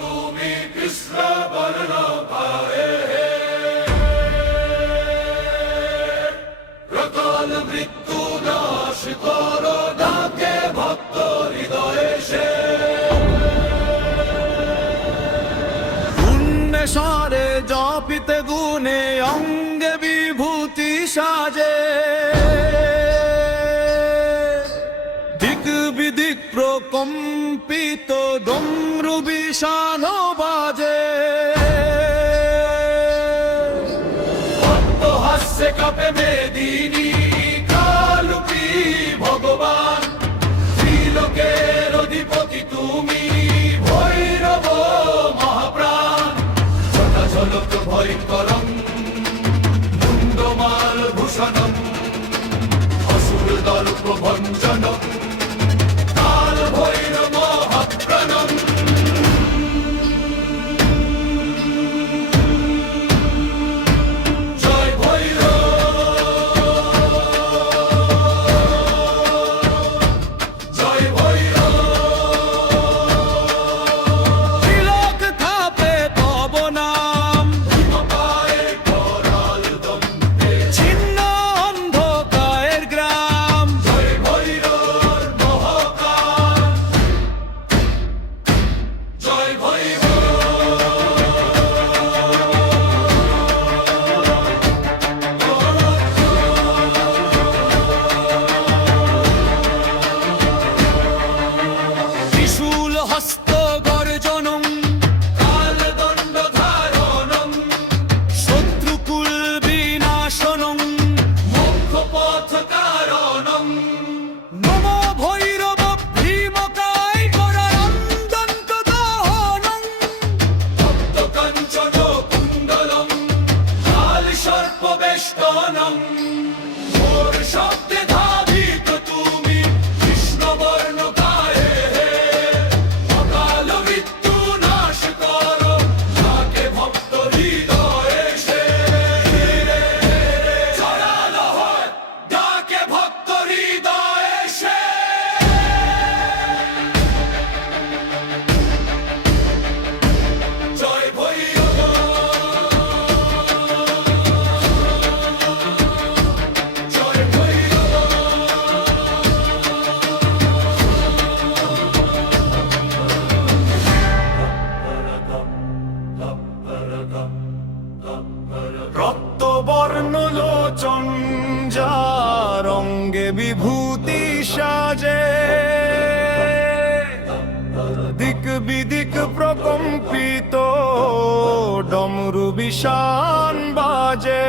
তুমি কৃষ্ণ বর্ণ পায়ে প্রকাল মৃত্যু নাশ করো ডাকে ভক্ত হৃদয়ে সে স্বরে জপিতে গুণে অঙ্গে বিভূতি সাজে দিক বিদিক প্রকম্পিত ডমরু বিষাণ বাজে ভক্ত হাস্যে কাপে মেদিনী কালুপী ভগবান ত্রিলোকের অধিপতি তুমি ভৈরব মহাপ্রাণ ঝলক ভয়ঙ্করম মুন্ডমাল ভূষণম অসুর দর্প ভঞ্জনম কাল ভৈরব মহাপ্রাণম জয় ভৈরব জয় ভৈরব তিলক থাপে তব নাম পায়ে করাল দম্পে ছিন্ন অন্ধকারের গ্রাম জয় ভৈরব মহাকাল জয় ভৈরব ত্রিশূল হস্ত গর্জনং কালদণ্ড ধারণম শত্রুকুল বিনাশনং মোক্ষ পথ কারণম নম ভৈরব ভীমকায় করানন্দন্ত দহনং ভক্ত কাঞ্চন কুণ্ডলম কাল সর্প বেষ্টনম ঘোর শব্দে ধাবিত তুমি কৃষ্ণ বর্ণ গায়ে অকাল মৃত্যু নাশ করো যাকে ভক্ত হৃদয়ে সে ছড়ালো হয় যাকে ভক্ত হৃদয়ে সে জয় ভৈরব জয় ভৈরব রক্তবর্ণ লোচন যার অঙ্গে বিভূতি সাজে দিক বিদিক প্রকম্পিত ডমরু বিষাণ বাজে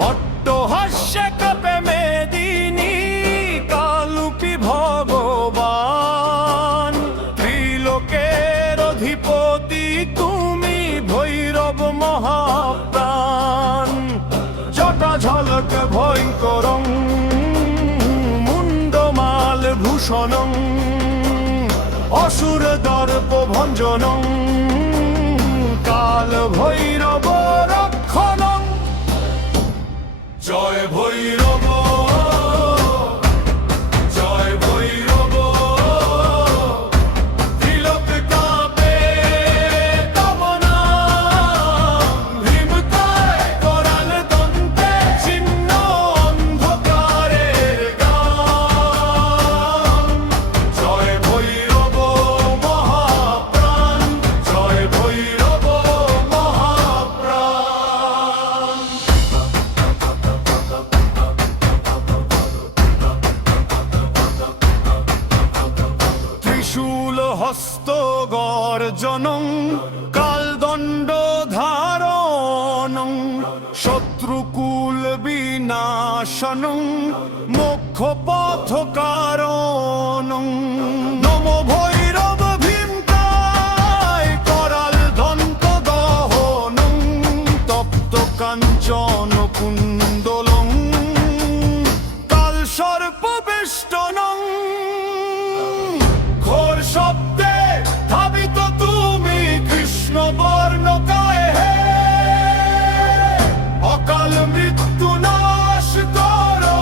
অট্টহাস্যে কাপে মেদিনী কালুপী ভগবান ত্রিলোকের অধিপতি তুমি ভৈরব মহাপ্রাণ জটা ঝলক ভয়ঙ্করং মুন্ডমাল ভূষণং অসুর দর্প ভঞ্জনং কাল ভৈরব রক্ষণং জয় ভৈরব জয় ভৈরব তিলক কাপে তব নাম ভীমকায় করাল দন্তে ছিন্ন অন্ধকারের গ্রাম জয় ভৈরব মহাপ্রাণ জয় ভৈরব মহাপ্রাণ ত্রিশূল হস্ত গর্জনং কালদণ্ড ধারণং শত্রুকুল বিনাশনং মোক্ষ পথ কারণং নম ভৈরব ভীমকায় করাল দন্ত দহনং তপ্ত কাঞ্চন কুণ্ডলং কাল সর্প বেষ্টনং ঘোর শব্দে ধাবিত তুমি কৃষ্ণ বর্ণ কায়ে অকাল মৃত্যু নাশ করো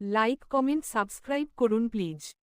লাইক কমেন্ট সাবস্ক্রাইব করুন প্লিজ।